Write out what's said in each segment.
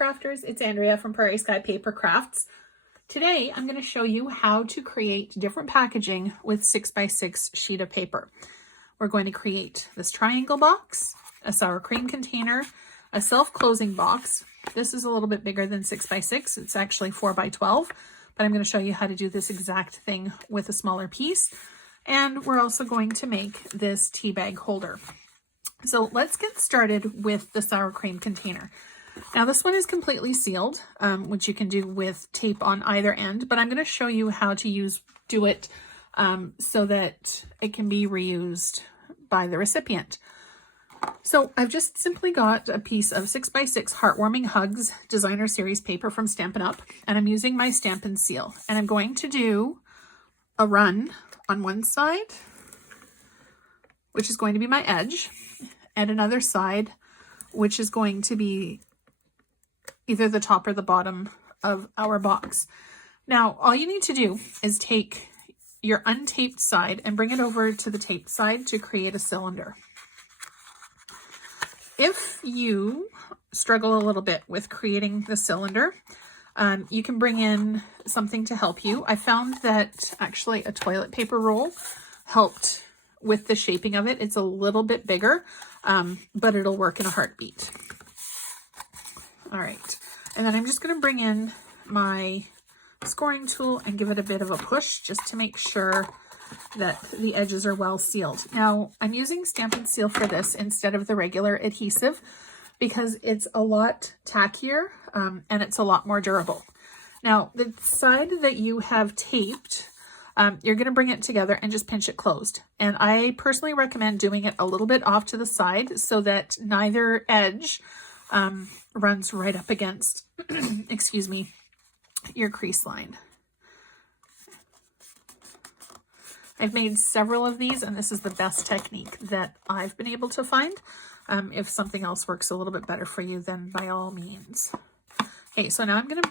Crafters, it's Andrea from Prairie Sky Paper Crafts. Today I'm going to show you how to create different packaging with 6x6 sheet of paper. We're going to create this triangle box, a sour cream container, a self-closing box. This is a little bit bigger than 6x6, it's actually 4x12, but I'm going to show you how to do this exact thing with a smaller piece. And we're also going to make this tea bag holder. So let's get started with the sour cream container. Now this one is completely sealed, which you can do with tape on either end, but I'm going to show you how to do it so that it can be reused by the recipient. So I've just simply got a piece of 6x6 Heartwarming Hugs designer series paper from Stampin Up, and I'm using my Stampin' Seal, and I'm going to do a run on one side, which is going to be my edge, and another side, which is going to be either the top or the bottom of our box. Now, all you need to do is take your untaped side and bring it over to the taped side to create a cylinder. If you struggle a little bit with creating the cylinder, you can bring in something to help you. I found that actually a toilet paper roll helped with the shaping of it. It's a little bit bigger, but it'll work in a heartbeat. All right, and then I'm just going to bring in my scoring tool and give it a bit of a push just to make sure that the edges are well sealed. Now, I'm using Stampin' Seal for this instead of the regular adhesive because it's a lot tackier and it's a lot more durable. Now, the side that you have taped, you're going to bring it together and just pinch it closed. And I personally recommend doing it a little bit off to the side so that neither edge runs right up against, excuse me, your crease line. I've made several of these, and this is the best technique that I've been able to find. If something else works a little bit better for you, then by all means. Okay, so now I'm going to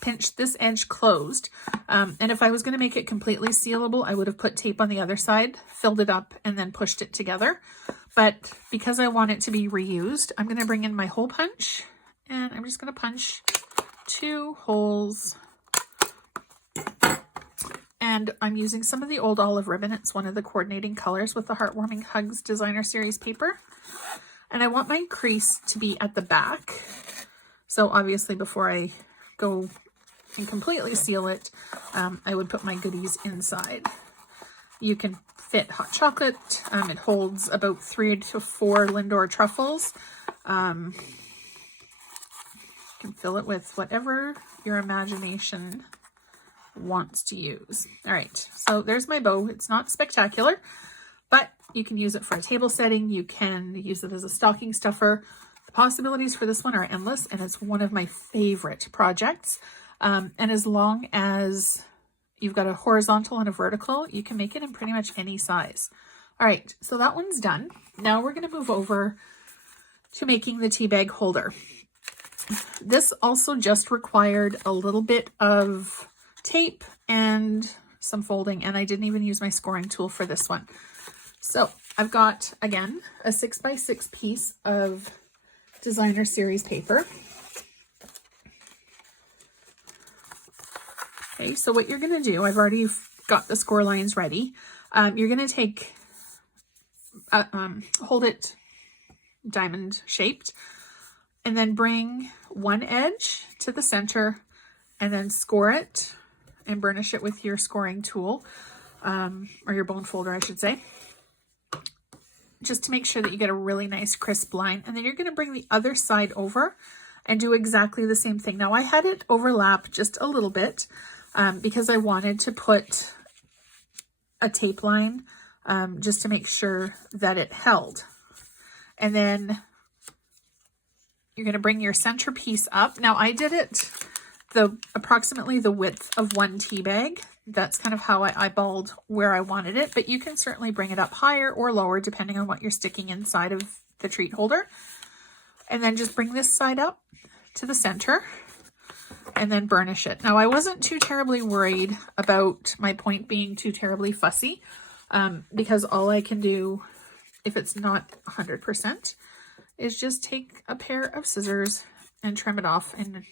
pinch this edge closed. And if I was going to make it completely sealable, I would have put tape on the other side, filled it up, and then pushed it together. But because I want it to be reused, I'm going to bring in my hole punch, and I'm just going to punch 2 holes. And I'm using some of the old olive ribbon. It's one of the coordinating colors with the Heartwarming Hugs designer series paper. And I want my crease to be at the back. So obviously before I go and completely seal it, I would put my goodies inside. You can fit hot chocolate. It holds about 3 to 4 Lindor truffles. You can fill it with whatever your imagination wants to use. All right, so there's my bow. It's not spectacular, but you can use it for a table setting. You can use it as a stocking stuffer. The possibilities for this one are endless, and it's one of my favorite projects. And as long as you've got a horizontal and a vertical, you can make it in pretty much any size. All right, so that one's done. Now we're going to move over to making the tea bag holder. This also just required a little bit of tape and some folding, and I didn't even use my scoring tool for this one. So I've got, again, a 6x6 piece of designer series paper. Okay, so what you're going to do, I've already got the score lines ready. You're going to take, hold it diamond shaped, and then bring one edge to the center and then score it and burnish it with your scoring tool, or your bone folder, I should say, just to make sure that you get a really nice crisp line. And then you're going to bring the other side over and do exactly the same thing. Now I had it overlap just a little bit because I wanted to put a tape line just to make sure that it held. And then you're going to bring your center piece up. Now I did it approximately the width of one tea bag. That's kind of how I eyeballed where I wanted it, but you can certainly bring it up higher or lower depending on what you're sticking inside of the treat holder. And then just bring this side up to the center and then burnish it. Now I wasn't too terribly worried about my point being too terribly fussy because all I can do, if it's not 100%, is just take a pair of scissors and trim it off, and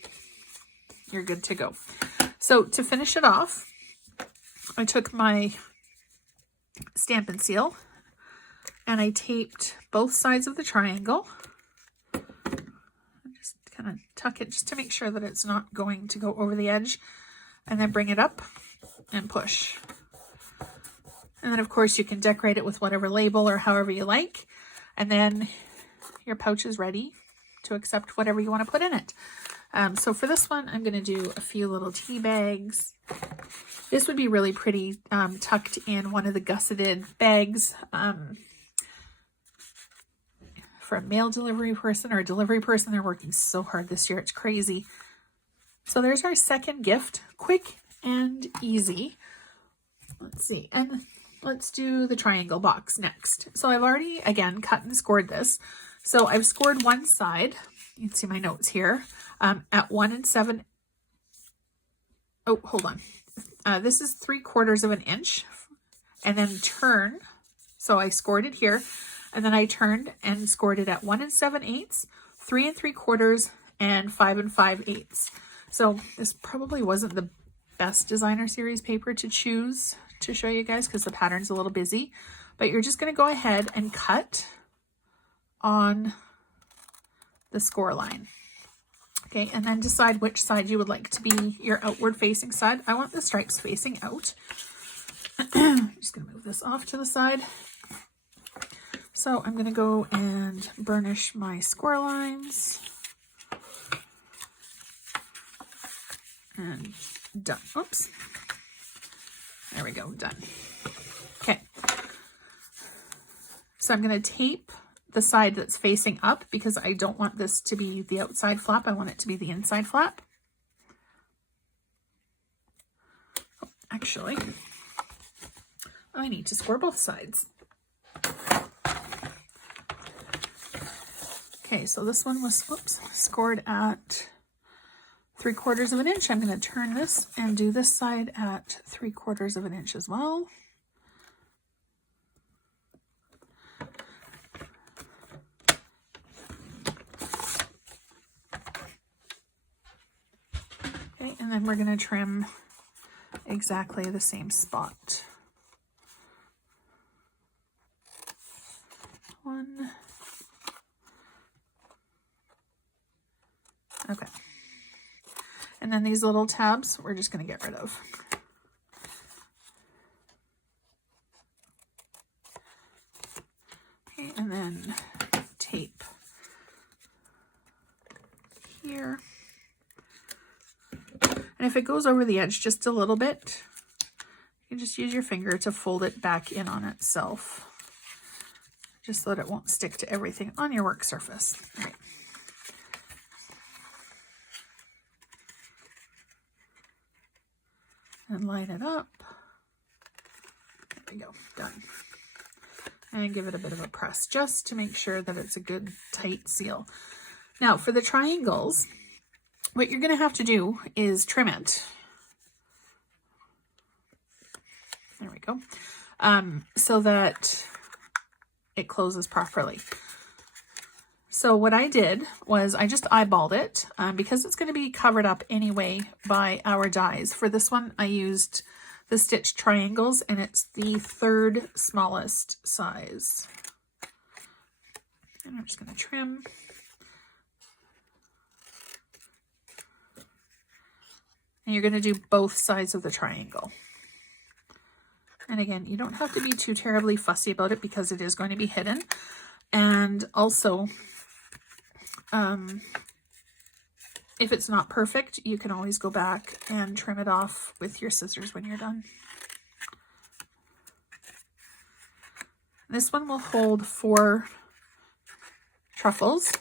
you're good to go. So to finish it off, I took my Stampin' Seal and I taped both sides of the triangle. Just kind of tuck it just to make sure that it's not going to go over the edge, and then bring it up and push. And then of course you can decorate it with whatever label or however you like, and then your pouch is ready to accept whatever you want to put in it. So for this one, I'm going to do a few little tea bags. This would be really pretty tucked in one of the gusseted bags for a mail delivery person or a delivery person. They're working so hard this year. It's crazy. So there's our second gift. Quick and easy. Let's see. And let's do the triangle box next. So I've already, again, cut and scored this. So I've scored one side. You can see my notes here. At 1 7. Oh, hold on. This is 3/4 of an inch, and then turn. So I scored it here, and then I turned and scored it at 1 7/8, 3 3/4, and 5 5/8. So this probably wasn't the best designer series paper to choose to show you guys because the pattern's a little busy, but you're just going to go ahead and cut on the score line. Okay, and then decide which side you would like to be your outward facing side. I want the stripes facing out. I'm just going to move this off to the side. So I'm going to go and burnish my score lines. And done. Oops. There we go, done. Okay. So I'm going to tape the side that's facing up because I don't want this to be the outside flap. I want it to be the inside flap. Oh, actually, I need to score both sides. Okay, so this one was, scored at 3/4 of an inch. I'm going to turn this and do this side at 3/4 of an inch as well. Okay, and then we're going to trim exactly the same spot. One. Okay. And then these little tabs, we're just going to get rid of. Okay, and then tape here. And if it goes over the edge just a little bit, you can just use your finger to fold it back in on itself, just so that it won't stick to everything on your work surface. All right. And line it up. There we go, done. And give it a bit of a press just to make sure that it's a good tight seal. Now for the triangles, what you're going to have to do is trim it. There we go. So that it closes properly. So what I did was I just eyeballed it because it's going to be covered up anyway by our dies. For this one, I used the stitch triangles, and it's the 3rd smallest size. And I'm just going to trim. And you're going to do both sides of the triangle. And again, you don't have to be too terribly fussy about it because it is going to be hidden. And also, if it's not perfect, you can always go back and trim it off with your scissors when you're done. This one will hold 4 truffles.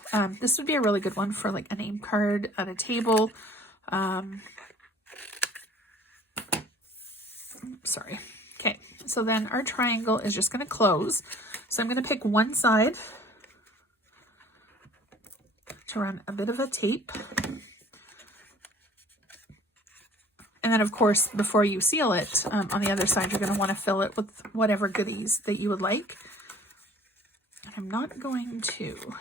This would be a really good one for like a name card at a table. Sorry. Okay, so then our triangle is just going to close. So I'm going to pick one side to run a bit of a tape. And then of course, before you seal it, on the other side, you're going to want to fill it with whatever goodies that you would like. I'm not going to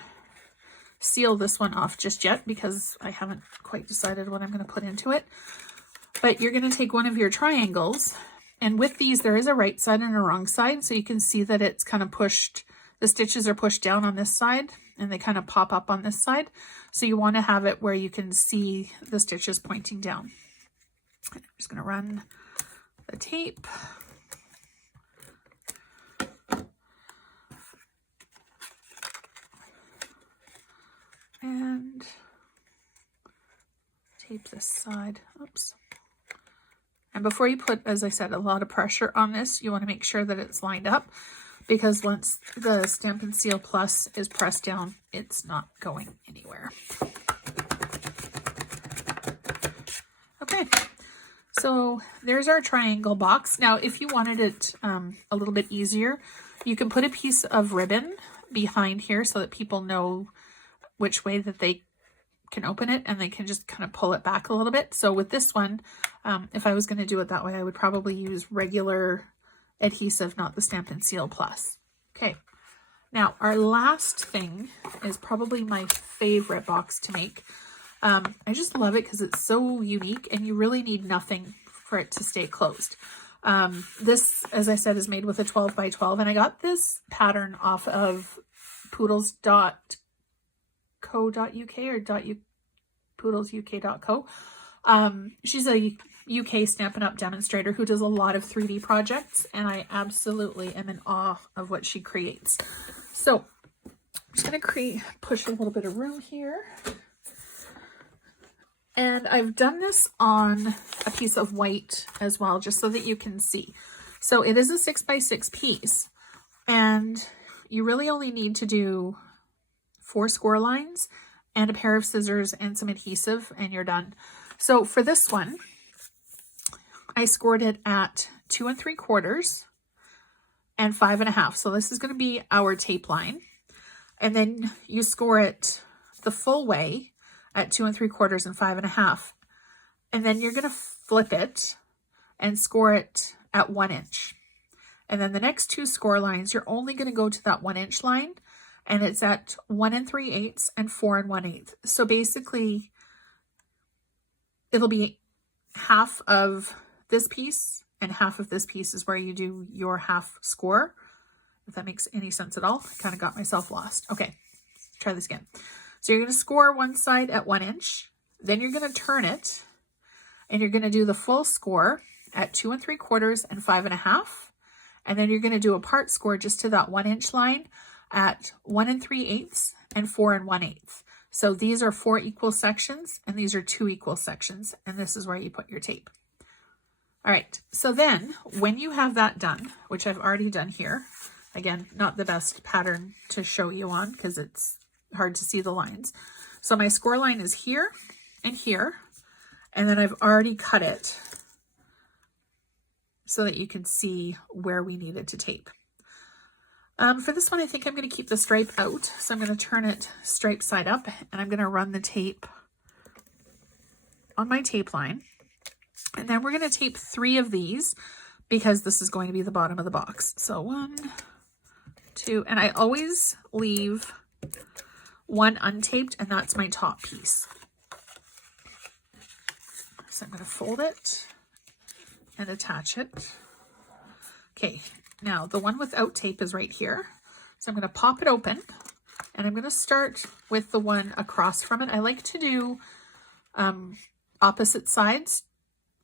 seal this one off just yet because I haven't quite decided what I'm going to put into it. But you're going to take one of your triangles, and with these there is a right side and a wrong side, so you can see that it's kind of pushed, the stitches are pushed down on this side and they kind of pop up on this side. So you want to have it where you can see the stitches pointing down. I'm just going to run the tape. And tape this side. Oops. And before you put, as I said, a lot of pressure on this, you want to make sure that it's lined up, because once the Stampin' Seal Plus is pressed down, it's not going anywhere. Okay, so there's our triangle box. Now, if you wanted it a little bit easier, you can put a piece of ribbon behind here so that people know which way that they can open it, and they can just kind of pull it back a little bit. So with this one, if I was going to do it that way, I would probably use regular adhesive, not the Stampin' Seal Plus. Okay, now our last thing is probably my favorite box to make. I just love it because it's so unique and you really need nothing for it to stay closed. This, as I said, is made with a 12 by 12, and I got this pattern off of poodles.co.uk or poodlesuk.co. She's a UK Stampin' Up demonstrator who does a lot of 3D projects, and I absolutely am in awe of what she creates. So I'm just going to push a little bit of room here. And I've done this on a piece of white as well, just so that you can see. So it is a 6 by 6 piece, and you really only need to do 4 score lines and a pair of scissors and some adhesive, and you're done. So for this one, I scored it at 2 3/4 and 5 1/2. So this is going to be our tape line. And then you score it the full way at 2 3/4 and 5 1/2. And then you're going to flip it and score it at 1 inch. And then the next 2 score lines, you're only going to go to that 1 inch line, and it's at 1 3/8 and 4 1/8. So basically it'll be half of this piece and half of this piece is where you do your half score, if that makes any sense at all. I kind of got myself lost. Okay, let's try this again. So you're going to score one side at 1 inch, then you're going to turn it, and you're going to do the full score at 2 3/4 and 5 1/2, and then you're going to do a part score just to that 1 inch line at 1 3/8 and 4 1/8. So these are 4 equal sections, and these are 2 equal sections, and this is where you put your tape. All right, so then when you have that done, which I've already done here, again, not the best pattern to show you on because it's hard to see the lines. So my score line is here and here, and then I've already cut it so that you can see where we needed to tape. For this one, I think I'm going to keep the stripe out. So I'm going to turn it stripe side up, and I'm going to run the tape on my tape line. And then we're going to tape 3 of these because this is going to be the bottom of the box. So 1, 2, and I always leave one untaped, and that's my top piece. So I'm going to fold it and attach it. Okay, now the one without tape is right here. So I'm going to pop it open, and I'm going to start with the one across from it. I like to do opposite sides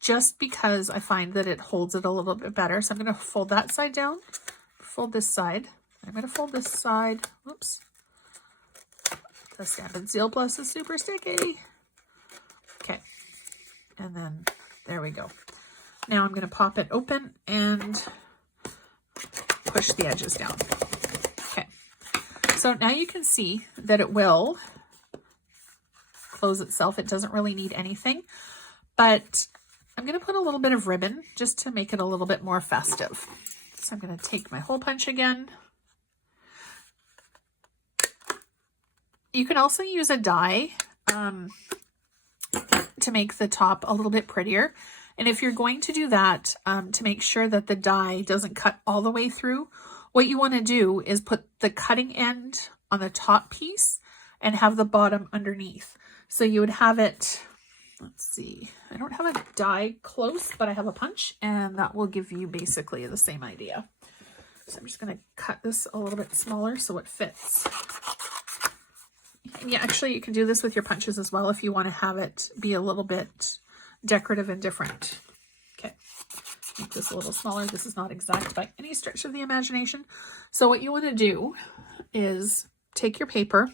just because I find that it holds it a little bit better. So I'm going to fold that side down, fold this side. I'm going to fold this side. Whoops. The Stampin' Seal Plus is super sticky. Okay, and then there we go. Now I'm going to pop it open and push the edges down. Okay, so now you can see that it will close itself. It doesn't really need anything, but I'm going to put a little bit of ribbon just to make it a little bit more festive. So I'm going to take my hole punch again. You can also use a die to make the top a little bit prettier. And if you're going to do that, to make sure that the die doesn't cut all the way through, what you want to do is put the cutting end on the top piece and have the bottom underneath. So you would have it, let's see, I don't have a die close, but I have a punch, and that will give you basically the same idea. So I'm just going to cut this a little bit smaller so it fits. And yeah, actually you can do this with your punches as well if you want to have it be a little bit decorative and different. Okay, make this a little smaller. This is not exact by any stretch of the imagination. So what you want to do is take your paper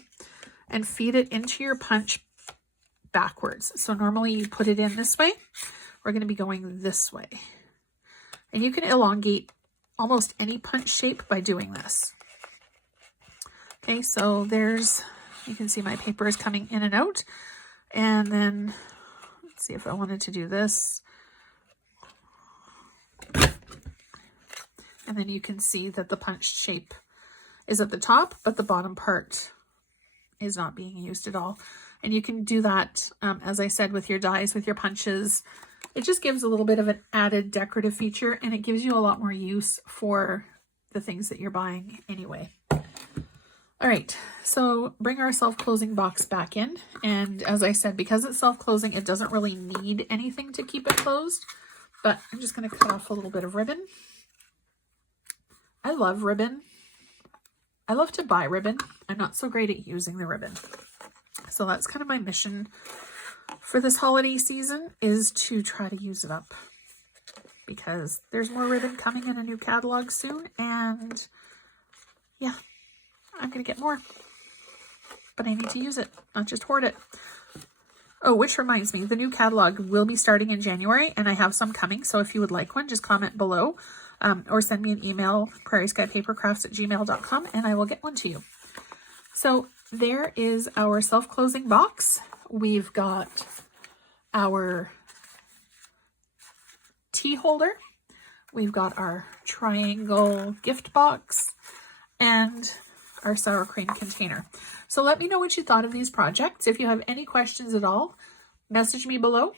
and feed it into your punch backwards. So normally you put it in this way. We're going to be going this way. And you can elongate almost any punch shape by doing this. Okay, so there's, you can see my paper is coming in and out. And then, let's see if I wanted to do this. And then you can see that the punched shape is at the top, but the bottom part is not being used at all. And you can do that, as I said, with your dies, with your punches. It just gives a little bit of an added decorative feature, and it gives you a lot more use for the things that you're buying anyway. All right, so bring our self-closing box back in. And as I said, because it's self-closing, it doesn't really need anything to keep it closed, but I'm just going to cut off a little bit of ribbon. I love ribbon. I love to buy ribbon. I'm not so great at using the ribbon. So that's kind of my mission for this holiday season, is to try to use it up, because there's more ribbon coming in a new catalog soon, and yeah, I'm going to get more, but I need to use it, not just hoard it. Oh, which reminds me, the new catalog will be starting in January, and I have some coming, so if you would like one, just comment below, or send me an email, prairieskypapercrafts@gmail.com, and I will get one to you. So there is our self-closing box. We've got our tea holder. We've got our triangle gift box and our sour cream container. So let me know what you thought of these projects. If you have any questions at all, message me below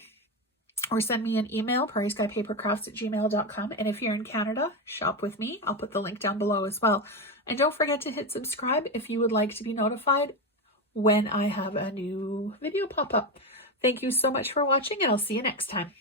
or send me an email, prairieskypapercrafts@gmail.com. And if you're in Canada, shop with me. I'll put the link down below as well. And don't forget to hit subscribe if you would like to be notified when I have a new video pop up. Thank you so much for watching, and I'll see you next time.